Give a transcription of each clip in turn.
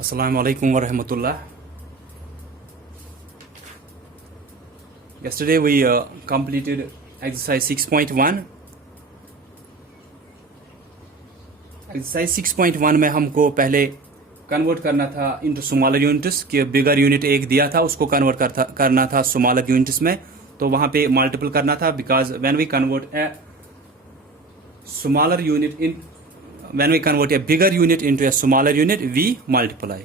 Assalamu alaikum wa rahmatullah. Yesterday we completed exercise 6.1. Exercise 6.1 में हमको पहले कन्वर्ट करना था इनटू स्मॉलर यूनिट्स कि बिगर यूनिट एक दिया था उसको कन्वर्ट करना था स्मॉलर यूनिट्स में, तो वहां पे मल्टीपल करना था because when we convert a smaller unit in when we convert a bigger unit into a smaller unit we multiply.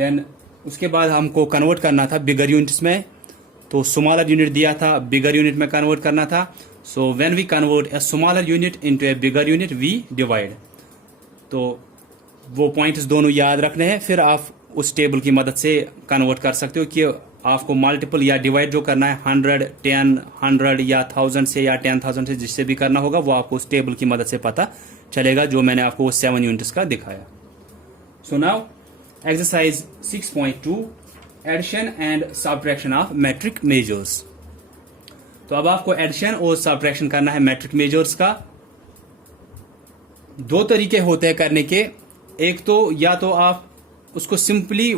Then उसके बाद हमको कन्वर्ट करना था बिगर यूनिट्स में, तो स्मॉलर यूनिट दिया था बिगर यूनिट में कन्वर्ट करना था. So when we convert a smaller unit into a bigger unit we divide. तो वो पॉइंट्स दोनों याद रखने हैं, फिर आप उस टेबल की मदद से कन्वर्ट कर सकते हो कि आपको मल्टीपल या डिवाइड जो करना है 100, 10, 100 या 1000 से या 10,000 से जिससे भी करना होगा वो आपको उस टेबल की मदद से पता चलेगा जो मैंने आपको वो 7 यूनिट्स का दिखाया. So now exercise 6.2 addition and subtraction of metric measures. तो अब आपको एडिशन और सब्ट्रैक्शन करना है मैट्रिक मेजर्स का. दो तरीके होते हैं करने के. एक तो या तो आप उसको सिंपली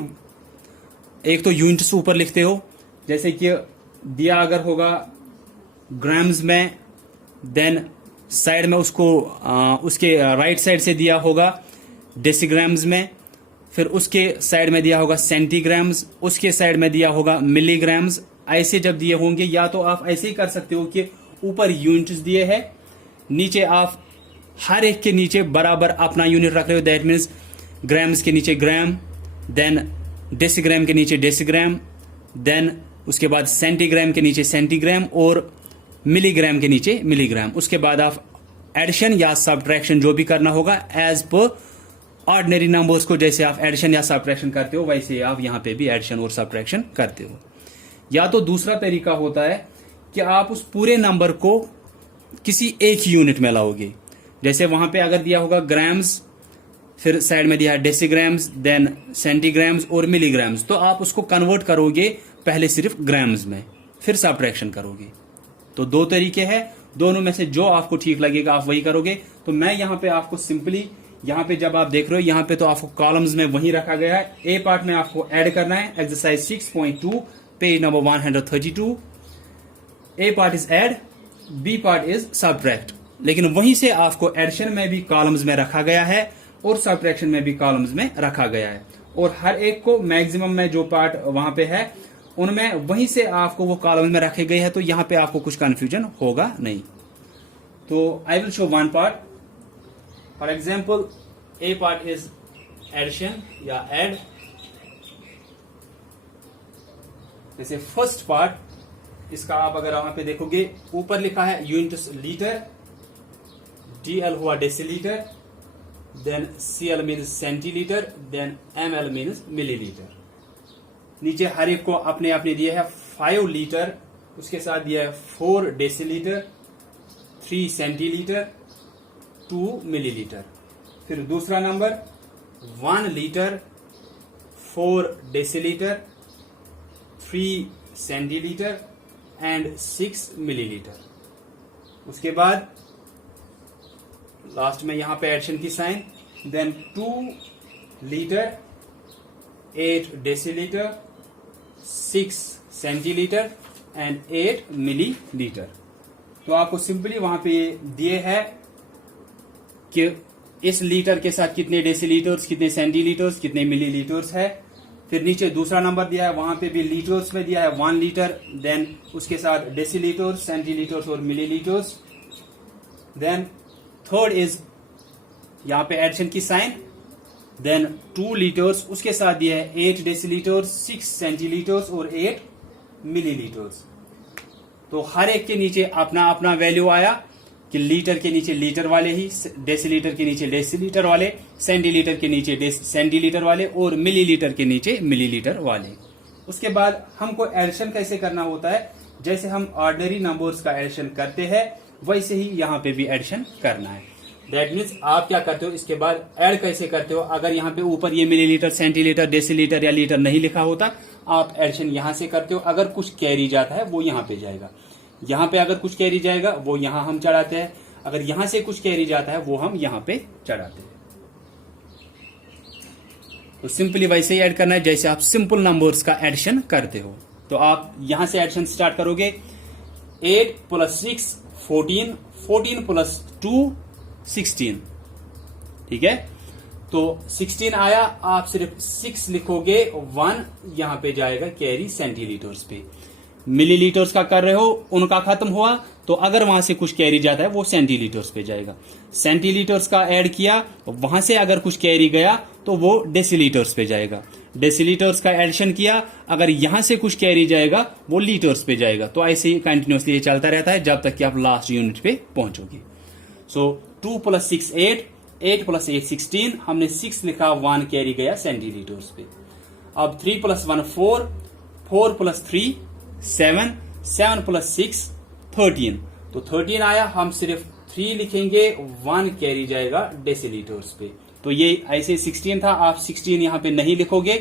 एक तो यूनिट्स ऊपर लिखते हो, जैसे कि दिया अगर होगा ग्राम्स में, देन साइड में उसको उसके राइट साइड से दिया होगा डेसीग्राम्स में, फिर उसके साइड में दिया होगा सेंटीग्राम्स, उसके साइड में दिया होगा मिलीग्राम्स. ऐसे जब दिए होंगे या तो आप ऐसे ही कर सकते हो कि ऊपर यूनिट्स दिए हैं, नीचे आप हर एक के नीचे बराबर अपना यूनिट रख रहे हो. दैट मीन्स ग्राम्स के नीचे ग्राम, देन डेसीग्राम के नीचे डेसीग्राम, देन उसके बाद सेंटीग्राम के नीचे सेंटीग्राम और मिलीग्राम के नीचे मिलीग्राम. उसके बाद आप एडिशन या सब्ट्रैक्शन जो भी करना होगा एज पर ऑर्डिनरी नंबर्स को जैसे आप एडिशन या सब्ट्रैक्शन करते हो वैसे आप यहां पे भी एडिशन और सब्ट्रैक्शन करते हो. या तो दूसरा तरीका होता है कि आप उस पूरे नंबर को किसी एक यूनिट में लाओगे. जैसे वहां पे अगर दिया होगा ग्राम्स, फिर साइड में दिया है डेसीग्राम्स, देन सेंटीग्राम्स और मिलीग्राम्स, तो आप उसको कन्वर्ट करोगे पहले सिर्फ ग्राम्स में, फिर सब्ट्रैक्शन करोगे. तो दो तरीके हैं, दोनों में से जो आपको ठीक लगेगा आप वही करोगे. तो मैं यहां पे आपको सिंपली यहां पे जब आप देख रहे हो यहां पे तो आपको कॉलम्स में वही रखा गया है. ए पार्ट में आपको ऐड करना है. Exercise 6.2 page number 132. A part is add, B part is subtract. लेकिन वहीं से आपको एडिशन में भी कॉलम्स में रखा गया है और सब्ट्रैक्शन में भी कॉलम्स में रखा गया है. और हर एक को मैक्सिमम में जो पार्ट वहां पे है उनमें वहीं से आपको वो कॉलम में रखे गए हैं, तो यहां पे आपको कुछ कंफ्यूजन होगा नहीं. तो I will show one part. For example A part is addition या एड. जैसे फर्स्ट पार्ट इसका आप अगर वहां पे देखोगे ऊपर लिखा है यूनिट्स लीटर, डीएल हुआ decilitre, then cl means centilitre, then ml means millilitre. नीचे हर एक को अपने अपने दिए है 5 लीटर, उसके साथ दिया है 4 डेसीलीटर, 3 सेंटीलीटर, 2 मिलीलीटर. फिर दूसरा number 1 litre, 4 decilitre, 3 centilitre and 6 millilitre. उसके बाद लास्ट में यहां पे एडिशन की sign, then 2 litre, 8 decilitre, 6 centilitre and 8 millilitre. तो आपको सिंपली वहां पे दिए है कि इस लीटर के साथ कितने डेसीलीटर्स, कितने सेंटीलीटर्स, कितने मिलीलीटर्स है. फिर नीचे दूसरा नंबर दिया है, वहां पे भी लीटर्स में दिया है 1 लीटर, देन उसके साथ डेसीलीटर्स, सेंटीलीटर्स और मिलीलीटर्स. देन थर्ड इज यहां पे एडिशन की साइन, देन 2 लीटर्स, उसके साथ दिया है 8 डेसीलीटर्स, 6 सेंटीलीटर्स और 8 मिलीलीटर्स. तो हर एक के नीचे अपना अपना वैल्यू आया कि लीटर के नीचे लीटर वाले ही, डेसीलीटर के नीचे डेसीलीटर वाले, सेंटीलीटर के नीचे सेंटीलीटर वाले और मिलीलीटर के नीचे मिलीलीटर वाले. उसके बाद हमको एडिशन कैसे करना होता है, जैसे हम ऑर्डिनरी नंबर्स का एडिशन करते हैं वैसे ही यहां पे भी एडिशन करना है. दैट मीन्स आप क्या करते हो, इसके बाद ऐड कैसे करते हो. अगर यहाँ पे ऊपर ये मिलीलीटर, सेंटीलीटर, डेसीलीटर या लीटर नहीं लिखा होता, आप एडिशन यहां से करते हो. अगर कुछ कैरी जाता है वो यहां पे जाएगा, यहां पे अगर कुछ कैरी जाएगा वो यहां हम चढ़ाते हैं. अगर यहां से कुछ कैरी जाता है वो हम यहां पे चढ़ाते हैं. तो सिंपली वैसे ही ऐड करना है जैसे आप सिंपल नंबर्स का एडिशन करते हो। तो आप यहां से एडिशन स्टार्ट करोगे, 8 + 6 14, 14 + 2 16, ठीक है। तो 16 आया, आप सिर्फ 6 लिखोगे, 1 यहां पे जाएगा कैरी सेंटीलीटर्स पे। मिलीलीटर्स का कर रहे हो, उनका खत्म हुआ, तो अगर वहां से कुछ कैरी जाता है वो सेंटीलीटर्स पे जाएगा। सेंटीलीटर्स का ऐड किया, वहां से अगर कुछ कैरी गया तो वो डेसीलीटर्स पे जाएगा। डेसीलीटर्स का एडिशन किया, अगर यहां से कुछ कैरी जाएगा वो लीटर्स पे जाएगा। तो ऐसे ही कंटिन्यूसली ये चलता रहता है जब तक कि आप लास्ट यूनिट पे पहुंचोगे। सो 2 + 6 8, 8 + 8 16, हमने 6 लिखा, 1 कैरी गया सेंटीलीटर्स पे। अब 3 + 1 4, 4 + 3 7, 7 + 6 13, तो 13 आया, हम सिर्फ 3 लिखेंगे, 1 कैरी जाएगा डेसीलीटर्स पे। तो ये ऐसे 16 था, आप 16 यहां पे नहीं लिखोगे,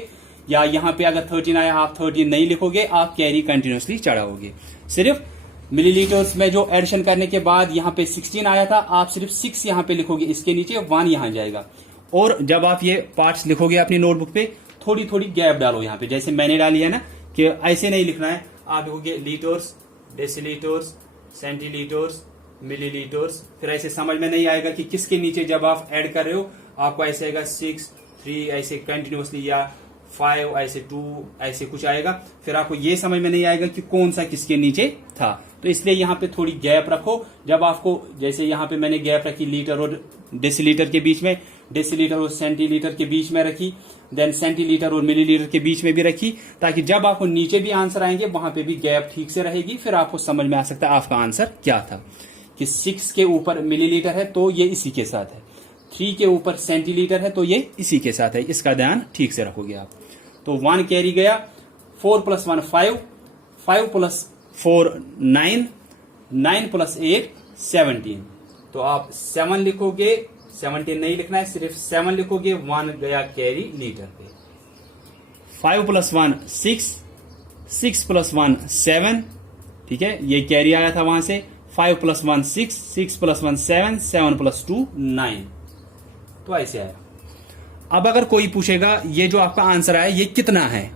या यहां पे अगर 13 आया आप 13 नहीं लिखोगे, आप कैरी कंटिन्यूसली चढ़ाओगे। सिर्फ मिलीलीटर्स में जो एडिशन करने के बाद यहां पे 16 आया था, आप सिर्फ 6 यहां पे लिखोगे, इसके नीचे 1 यहां जाएगा। और जब आप ये पार्ट्स लिखोगे अपनी नोटबुक पे, थोड़ी थोड़ी गैप डालो यहां पे, जैसे मैंने डाली है ना, कि ऐसे नहीं लिखना है। आप लिखोगे लीटर्स, डेसीलीटर्स, सेंटीलीटर्स, मिलीलीटर्स, फिर ऐसे समझ में नहीं आएगा कि किसके नीचे जब आप ऐड कर रहे हो आपको ऐसे आएगा 6 3 ऐसे कंटिन्यूसली, या 5 ऐसे 2 ऐसे कुछ आएगा, फिर आपको ये समझ में नहीं आएगा कि कौन सा किसके नीचे था। तो इसलिए यहाँ पे थोड़ी गैप रखो। जब आपको, जैसे यहाँ पे मैंने गैप रखी लीटर और डेसीलीटर के बीच में, डेसीलीटर और सेंटीलीटर के बीच में रखी, देन सेंटीलीटर और मिलीलीटर के बीच में भी रखी, ताकि जब आपको नीचे भी आंसर आएंगे वहां पे भी गैप ठीक से रहेगी, फिर आपको समझ में आ सकता है आपका आंसर क्या था। कि 6 के ऊपर मिलीलीटर है तो ये इसी के साथ है, 3 के ऊपर सेंटीलीटर है तो ये इसी के साथ है, इसका ध्यान ठीक से रखोगे आप। तो 1 कैरी गया, 4 + 1 5, 5 + 4 9, 9 + 8 17, तो आप 7 लिखोगे, 17 नहीं लिखना है, सिर्फ 7 लिखोगे, 1 गया कैरी लीटर पे। 5 + 1 6, 6 + 1 7, ठीक है, ये कैरी आया था वहां से। 5 + 1 6, 6 + 1 7, 7 + 2 9, तो ऐसे आया। अब अगर कोई पूछेगा ये जो आपका आंसर आया ये कितना है,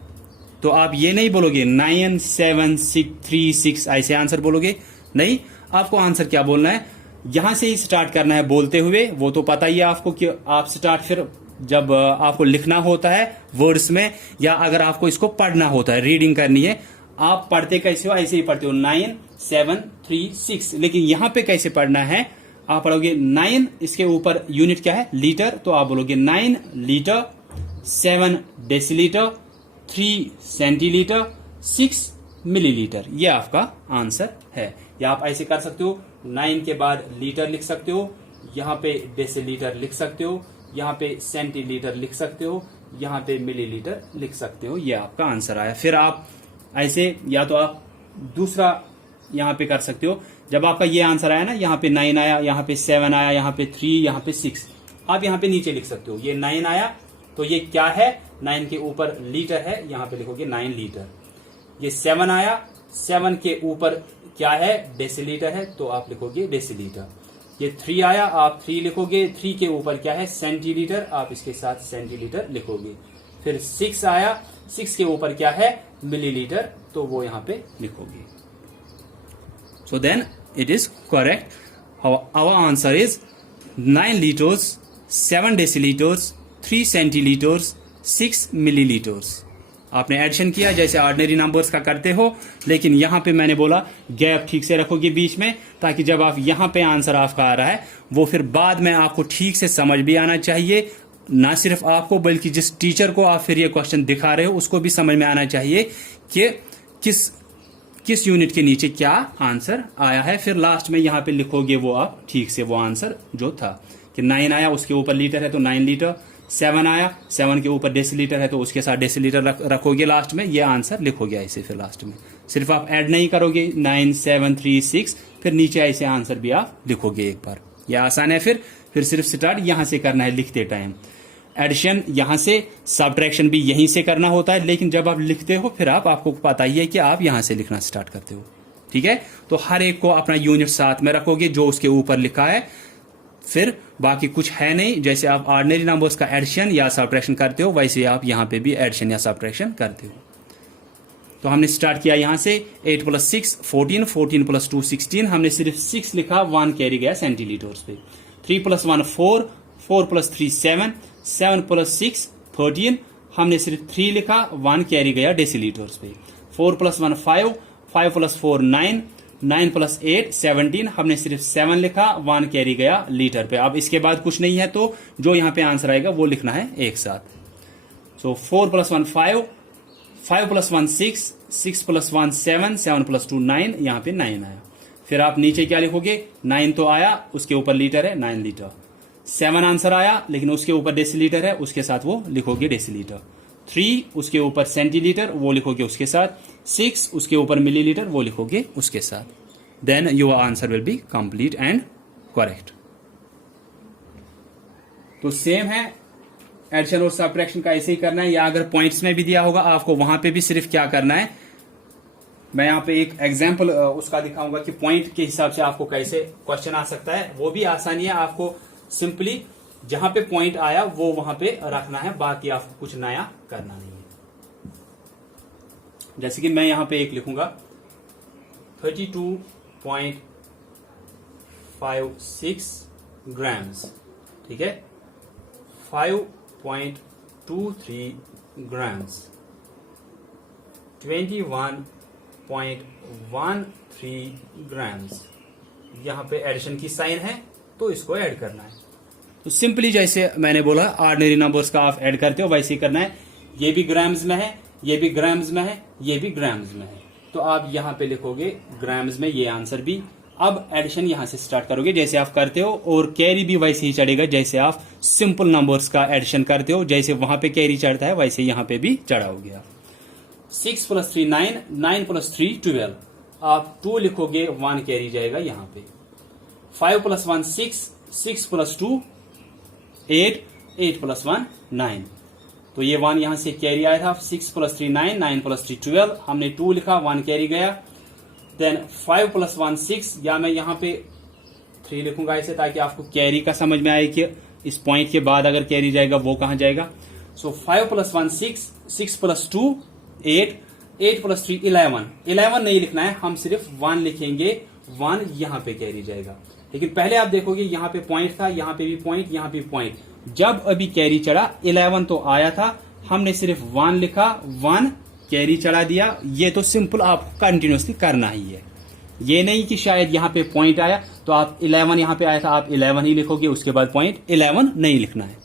तो आप ये नहीं बोलोगे 9 7 6 3 6 ऐसे आंसर बोलोगे, नहीं, आपको आंसर क्या बोलना है, यहां से ही स्टार्ट करना है बोलते हुए। वो तो पता ही है आपको कि आप स्टार्ट फिर जब आपको लिखना होता है वर्ड्स में, या अगर आपको इसको पढ़ना होता है, रीडिंग करनी है, आप पढ़ते कैसे हो, ऐसे ही पढ़ते हो 9 7 3 6, लेकिन यहां पे कैसे पढ़ना है, आप पढ़ोगे 9, इसके ऊपर यूनिट क्या है, लीटर, तो आप बोलोगे 9 लीटर, 7 डेसीलीटर, 3 सेंटीलीटर, 6 मिलीलीटर, ये आपका आंसर है। या आप ऐसे कर सकते हो, 9 के बाद लीटर लिख सकते हो, यहाँ पे डेसीलीटर लिख सकते हो, यहाँ पे सेंटीलीटर लिख सकते हो, यहाँ पे मिलीलीटर लिख सकते हो, ये आपका आंसर आया। फिर आप ऐसे, या तो आप दूसरा यहाँ पे कर सकते हो, जब आपका ये आंसर आया ना, यहाँ पे 9 आया, यहाँ पे 7 आया, यहाँ पे 3, यहाँ पे 6, आप यहाँ पे नीचे लिख सकते हो, ये 9 आया तो ये क्या है, 9 के ऊपर लीटर है, यहाँ पे लिखोगे 9 लीटर। ये 7 आया, 7 के ऊपर क्या है, डेसीलीटर है, तो आप लिखोगे डेसीलीटर। ये 3 आया, आप 3 लिखोगे, 3 के ऊपर क्या है, सेंटीलीटर, आप इसके साथ सेंटीलीटर लिखोगे। फिर 6 आया, 6 के ऊपर क्या है, मिलीलीटर, तो वो यहाँ पे लिखोगे। So then it is correct. Our answer is 9 liters, 7 deciliters, 3 centiliters, 6 milliliters. आपने एडिशन किया जैसे ऑर्डिनरी नंबर्स का करते हो, लेकिन यहां पे मैंने बोला गैप ठीक से रखोगे बीच में, ताकि जब आप यहां पे आंसर आपका आ रहा है वो फिर बाद में आपको ठीक से समझ भी आना चाहिए। ना सिर्फ आपको बल्कि जिस टीचर को आप फिर ये क्वेश्चन दिखा रहे हो उसको भी समझ में आना चाहिए कि किस यूनिट के नीचे क्या आंसर आया है। फिर लास्ट में यहाँ पे लिखोगे वो आप ठीक से वो आंसर जो था, कि 9 आया उसके ऊपर लीटर है तो 9 लीटर, 7 आया 7 के ऊपर डेसीलीटर है तो उसके साथ डेसीलीटर रखोगे लास्ट में, ये आंसर लिखोगे ऐसे। फिर लास्ट में सिर्फ आप ऐड नहीं करोगे 9 7 3 6, फिर नीचे ऐसे आंसर भी आप लिखोगे एक बार। यह आसान है। फिर सिर्फ स्टार्ट यहां से करना है लिखते टाइम, एडिशन यहां से, सब्ट्रैक्शन भी यहीं से करना होता है, लेकिन जब आप लिखते हो फिर आपको पता ही है कि आप यहां से लिखना स्टार्ट करते हो। ठीक है, तो हर एक को अपना यूनिट साथ में रखोगे जो उसके ऊपर लिखा है, फिर बाकी कुछ है नहीं। जैसे आप ऑर्डिनरी नंबर्स का एडिशन या सब्ट्रैक्शन करते हो वैसे आप यहाँ पे भी एडिशन या सब्ट्रैक्शन करते हो। तो हमने स्टार्ट किया यहाँ से 8 + 6 14, 14 + 2 16, हमने सिर्फ 6 लिखा, 1 कैरी गया सेंटीलीटर्स पे। 3 + 1 4, 4 + 3 7, 7 + 6 13, हमने सिर्फ 3 लिखा, 1 कैरी गया डेसीलीटर्स पे। 4 + 1 5, 5 + 4 9, 9 + 8 17, हमने सिर्फ 7 लिखा, 1 कैरी गया लीटर पे। अब इसके बाद कुछ नहीं है तो जो यहाँ पे आंसर आएगा वो लिखना है एक साथ। सो 4 + 1 5, 5 + 1 6, 6 + 1 7, 7 + 2 9, यहाँ पे 9 आया। फिर आप नीचे क्या लिखोगे, 9 तो आया, उसके ऊपर लीटर है 9 लीटर। 7 आंसर आया लेकिन उसके ऊपर डेसीलीटर है, उसके साथ वो लिखोगे डेसीलीटर। 3 उसके ऊपर सेंटीलीटर, वो लिखोगे उसके साथ। 6 उसके ऊपर मिलीलीटर, वो लिखोगे उसके साथ। Then your answer will be complete and correct. तो सेम है, एडिशन और सब्ट्रैक्शन का ऐसे ही करना है, या अगर पॉइंट्स में भी दिया होगा आपको वहां पे भी सिर्फ क्या करना है, मैं यहाँ पे एक एग्जांपल उसका दिखाऊंगा कि पॉइंट के हिसाब से आपको कैसे क्वेश्चन आ सकता है। वो भी आसानी है, आपको सिंपली जहां पे पॉइंट आया वो वहां पे रखना है, बाकी आपको कुछ नया करना नहीं है। जैसे कि मैं यहां पे एक लिखूंगा 32.56 ग्राम्स, ठीक है, 5.23 ग्राम्स, 21.13 ग्राम्स। यहां पे एडिशन की साइन है तो इसको ऐड करना है। तो सिंपली जैसे मैंने बोला ऑर्डिनरी नंबर्स का आप ऐड करते हो वैसे ही करना है। ये भी ग्राम्स में है, ये भी ग्राम्स में है, ये भी ग्राम्स में है, तो आप यहां पे लिखोगे ग्राम्स में ये आंसर भी। अब एडिशन यहां से स्टार्ट करोगे जैसे आप करते हो, और कैरी भी वैसे ही चढ़ेगा जैसे आप सिंपल नंबर्स का एडिशन करते हो। जैसे वहां पे कैरी चढ़ता है वैसे यहां पे भी चढ़ाओगे आप। 6 + 3 9, 9 + 3 12, आप 2 लिखोगे, 1 कैरी जाएगा यहां पे। 5 + 1 6, 6 + 2 8, 8 + 1 9, तो ये 1 यहां से कैरी आया था। 6 + 3 9, 9 + 3 12, हमने 2 लिखा, 1 कैरी गया। देन 5 + 1 6, या मैं यहां पे 3 लिखूंगा ऐसे ताकि आपको कैरी का समझ में आए कि इस पॉइंट के बाद अगर कैरी जाएगा वो कहां जाएगा। सो 5 + 1 6, 6 + 2 8, 8 + 3 11, 11 नहीं लिखना है, हम सिर्फ 1 लिखेंगे, 1 यहां पे कैरी जाएगा। लेकिन पहले आप देखोगे यहां पे पॉइंट था, यहां पे भी पॉइंट, यहां पे पॉइंट, जब अभी कैरी चढ़ा 11 तो आया था, हमने सिर्फ 1 लिखा, 1 कैरी चढ़ा दिया। ये तो सिंपल आपको कंटिन्यूसली करना ही है, ये नहीं कि शायद यहां पे पॉइंट आया तो आप 11 यहां पे आया था आप 11 ही लिखोगे, उसके बाद पॉइंट, 11 नहीं लिखना है।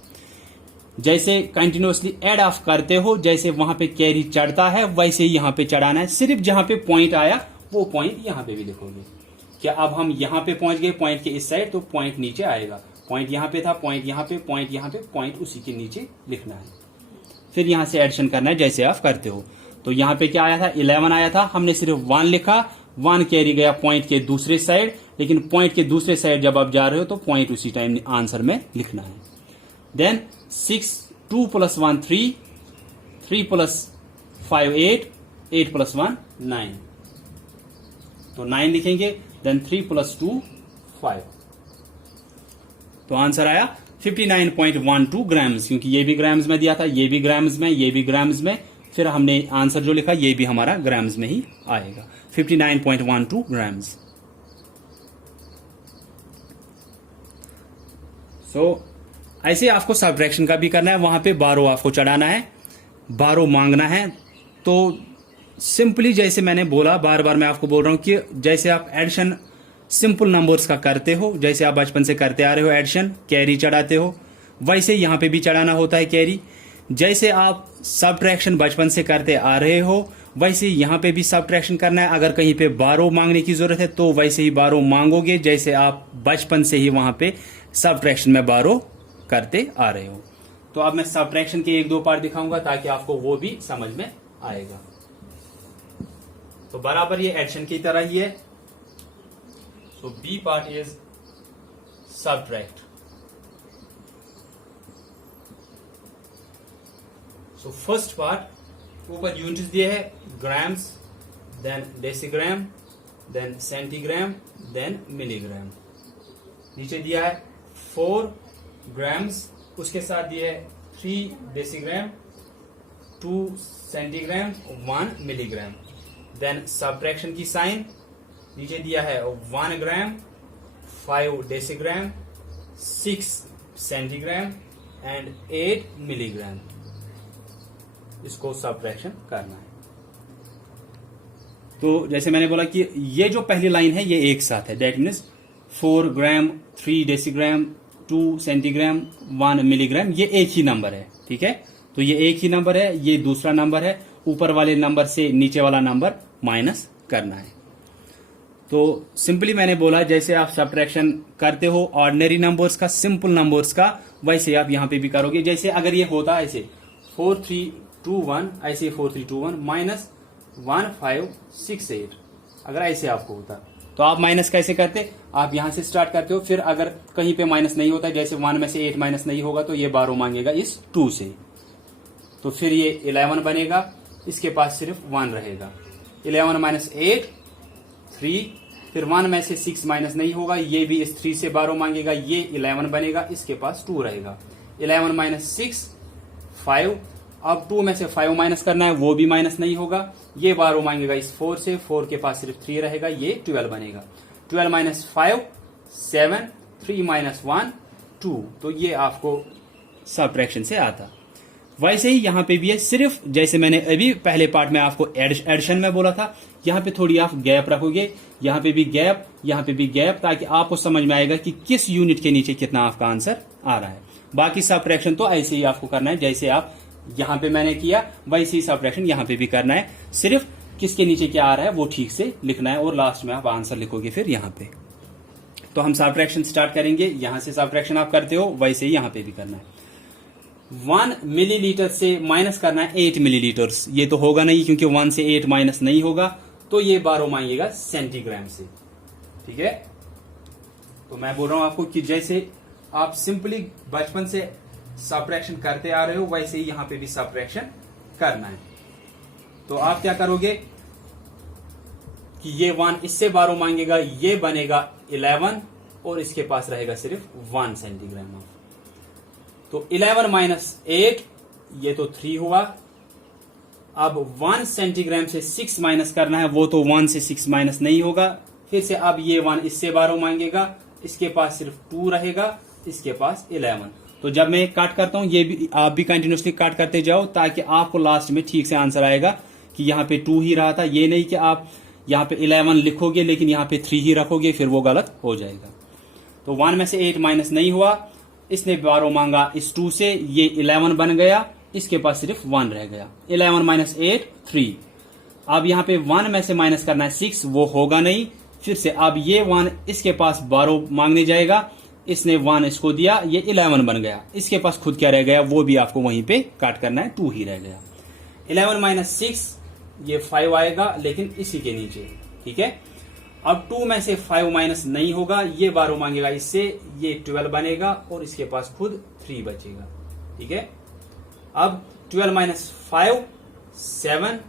जैसे कंटिन्यूसली एड ऑफ करते हो, जैसे वहां पे कैरी चढ़ता है वैसे ही यहां पे चढ़ाना है, सिर्फ जहां पे पॉइंट आया वो पॉइंट यहां पे भी लिखोगे। क्या अब हम यहां पे पहुंच गए पॉइंट के इस साइड, तो पॉइंट नीचे आएगा, पॉइंट यहां पे था, पॉइंट यहां पे, पॉइंट यहां पे, पॉइंट उसी के नीचे लिखना है। फिर यहां से एडिशन करना है जैसे आप करते हो। तो यहां पे क्या आया था, 11 आया था, हमने सिर्फ 1 लिखा, 1 कैरी गया पॉइंट के दूसरे साइड, लेकिन पॉइंट के दूसरे साइड जब आप जा रहे हो तो पॉइंट उसी टाइम आंसर में लिखना है। देन 6, 2 + 1 3, 3 + 5 8, 8 + 1 9, तो 9 लिखेंगे। देन 3 + 2 5, तो आंसर आया 59.12 ग्राम्स, क्योंकि ये भी ग्राम्स में दिया था, ये भी ग्राम्स में, ये भी ग्राम्स में, फिर हमने आंसर जो लिखा ये भी हमारा ग्राम्स में ही आएगा, 59.12 ग्राम्स। सो ऐसे आपको सब्ट्रैक्शन का भी करना है, वहां पे बारो आपको चढ़ाना है, बारो मांगना है। तो सिंपली जैसे मैंने बोला, बार बार मैं आपको बोल रहा हूं कि जैसे आप एडिशन सिंपल नंबर्स का करते हो, जैसे आप बचपन से करते आ रहे हो एडिशन, कैरी चढ़ाते हो, वैसे यहां पे भी चढ़ाना होता है कैरी। जैसे आप सब्ट्रैक्शन बचपन से करते आ रहे हो वैसे यहां पे भी सब्ट्रैक्शन करना है। अगर कहीं पे बारो मांगने की जरूरत है तो वैसे ही बारो मांगोगे जैसे आप बचपन से ही वहां पे सब्ट्रैक्शन में बारो करते आ रहे हो। तो अब मैं सब्ट्रैक्शन के 1-2 पार्ट दिखाऊंगा ताकि आपको वो भी समझ में आएगा। तो बराबर ये एडिशन की तरह ही है। So B part is subtract. So first part, ऊपर यूनिट्स दिए है grams, then decigram, then centigram, then milligram. नीचे दिया है 4 ग्राम्स, उसके साथ दिए 3 decigram, 2 centigram, 1 milligram. Then subtraction की साइन, नीचे दिया है 1 gram, 5 decigram, 6 centigram and 8 milligram. इसको सब्ट्रैक्शन करना है। तो जैसे मैंने बोला कि ये जो पहली लाइन है ये एक साथ है, that means 4 gram, 3 decigram, 2 centigram, 1 milligram, ये एक ही नंबर है। ठीक है, तो ये एक ही नंबर है, ये दूसरा नंबर है, ऊपर वाले नंबर से नीचे वाला नंबर माइनस करना है। तो सिंपली मैंने बोला जैसे आप सब्ट्रैक्शन करते हो ऑर्डिनरी नंबर्स का, सिंपल नंबर्स का, वैसे आप यहां पे भी करोगे। जैसे अगर ये होता ऐसे 4321, ऐसे 4321 माइनस 1568, अगर ऐसे आपको होता तो आप माइनस कैसे करते? आप यहां से स्टार्ट करते हो, फिर अगर कहीं पे माइनस नहीं होता, जैसे 1 में से 8 माइनस नहीं होगा तो ये 12 मांगेगा इस 2 से, तो फिर ये 11 बनेगा, इसके पास सिर्फ 1 रहेगा। 11 माइनस 8 3, फिर 1 में से 6 माइनस नहीं होगा, ये भी इस 3 से 12 मांगेगा, ये 11 बनेगा, इसके पास 2 रहेगा। 11 माइनस 6 5, अब 2 में से 5 माइनस करना है, वो भी माइनस नहीं होगा, ये 12 मांगेगा इस 4 से, 4 के पास सिर्फ 3 रहेगा, ये 12 बनेगा। 12 माइनस 5 7, 3 माइनस 1 2, तो ये आपको सब्ट्रैक्शन से आता। वैसे ही यहां पे भी है, सिर्फ जैसे मैंने अभी पहले पार्ट में आपको एडिशन में बोला था, यहां पे थोड़ी आप गैप रखोगे, यहां पे भी गैप, यहां पे भी गैप, ताकि आपको समझ में आएगा कि किस यूनिट के नीचे कितना आपका आंसर आ रहा है। बाकी सब्ट्रैक्शन तो ऐसे ही आपको करना है, जैसे आप यहां पे मैंने किया वैसे ही सब्ट्रैक्शन यहां पे भी करना है, सिर्फ किसके नीचे क्या आ रहा है वो ठीक से लिखना है, और लास्ट में आप आंसर लिखोगे फिर यहां पे। तो हम सब्ट्रैक्शन स्टार्ट करेंगे, यहां से सब्ट्रैक्शन आप करते हो वैसे ही यहां पे भी करना है। 1 मिलीलीटर से माइनस करना है 8 मिलीलीटर, ये तो होगा नहीं क्योंकि 1 से 8 माइनस नहीं होगा, तो ये 12 मांगेगा सेंटीग्राम से। ठीक है, तो मैं बोल रहा हूं आपको कि जैसे आप सिंपली बचपन से सब्ट्रैक्शन करते आ रहे हो वैसे ही यहां पे भी सब्ट्रैक्शन करना है। तो आप क्या करोगे कि ये 1 इससे 12 मांगेगा, ये बनेगा 11 और इसके पास रहेगा सिर्फ 1 सेंटीग्राम। तो 11 माइनस 8, ये तो 3 हुआ। अब 1 सेंटीग्राम से 6 माइनस करना है, वो तो 1 से 6 माइनस नहीं होगा, फिर से अब ये 1 इससे 12 मांगेगा, इसके पास सिर्फ 2 रहेगा, इसके पास 11। तो जब मैं काट करता हूं, ये भी आप भी कंटिन्यूसली काट करते जाओ, ताकि आपको लास्ट में ठीक से आंसर आएगा कि यहाँ पे 2 ही रहा था। ये नहीं कि आप यहाँ पे 11 लिखोगे लेकिन यहाँ पे 3 ही रखोगे, फिर वो गलत हो जाएगा। तो 1 में से 8 माइनस नहीं हुआ, इसने 12 मांगा इस 2 से, ये 11 बन गया, इसके पास सिर्फ 1 रह गया। 11 माइनस 8 3। अब यहाँ पे 1 में से माइनस करना है 6, वो होगा नहीं, फिर से अब ये 1 इसके पास 12 मांगने जाएगा, इसने 1 इसको दिया, ये 11 बन गया, इसके पास खुद क्या रह गया वो भी आपको वहीं पे काट करना है, 2 ही रह गया। 11 माइनस 6, ये 5 आएगा लेकिन इसी के नीचे। ठीक है, अब 2 में से 5 माइनस नहीं होगा, ये 12 मांगेगा इससे, ये 12 बनेगा और इसके पास खुद 3 बचेगा। ठीक है, अब 12 माइनस 5 7,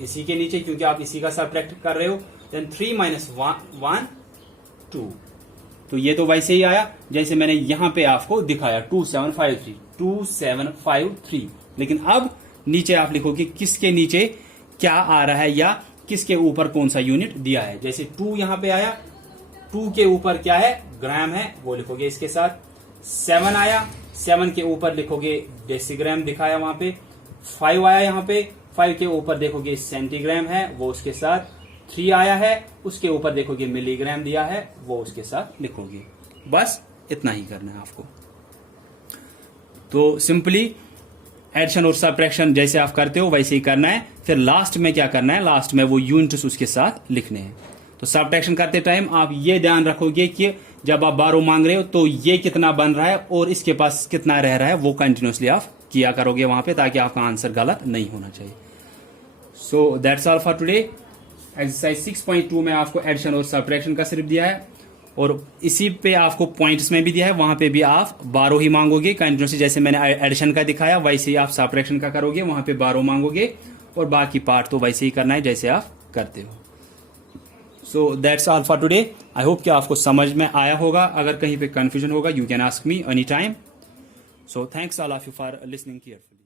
इसी के नीचे क्योंकि आप इसी का सब्ट्रैक्ट कर रहे हो। देन 3 माइनस 1 2, तो ये तो वैसे ही आया जैसे मैंने यहां पे आपको दिखाया 2753 2753। लेकिन अब नीचे आप लिखोगे किसके नीचे क्या आ रहा है या किसके ऊपर कौन सा यूनिट दिया है। जैसे 2 यहां पे आया, 2 के ऊपर क्या है, ग्राम है, वो लिखोगे इसके साथ। 7 आया, 7 के ऊपर लिखोगे डेसीग्राम दिखाया वहां पे। 5 आया यहाँ पे, 5 के ऊपर देखोगे सेंटीग्राम है, वो उसके साथ। 3 आया है, उसके ऊपर देखोगे मिलीग्राम दिया है, वो उसके साथ लिखोगे। बस इतना ही करना है आपको। तो सिंपली एडिशन और सब्ट्रैक्शन जैसे आप करते हो वैसे ही करना है। फिर लास्ट में क्या करना है, लास्ट में वो यूनिट्स उसके साथ लिखने हैं। तो सब्ट्रैक्शन करते टाइम आप ये ध्यान रखोगे कि जब आप 12 मांग रहे हो तो ये कितना बन रहा है और इसके पास कितना रह रहा है, वो कंटिन्यूसली आप किया करोगे वहां पे, ताकि आपका आंसर गलत नहीं होना चाहिए। So that's all for today. Exercise 6.2 में आपको एडिशन और सब्ट्रैक्शन का सिर्फ दिया है, और इसी पे आपको पॉइंट्स में भी दिया है, वहां पे भी आप 12 ही मांगोगे कंटिन्यूसली। जैसे मैंने एडिशन का दिखाया वैसे ही आप सब्ट्रैक्शन का करोगे, वहां पे 12 मांगोगे, और बाकी पार्ट तो वैसे ही करना है जैसे आप करते हो। So that's all for today. I hope कि आपको समझ में आया होगा। अगर कहीं पे कंफ्यूजन होगा, you can ask me any time. So thanks all of you for listening carefully.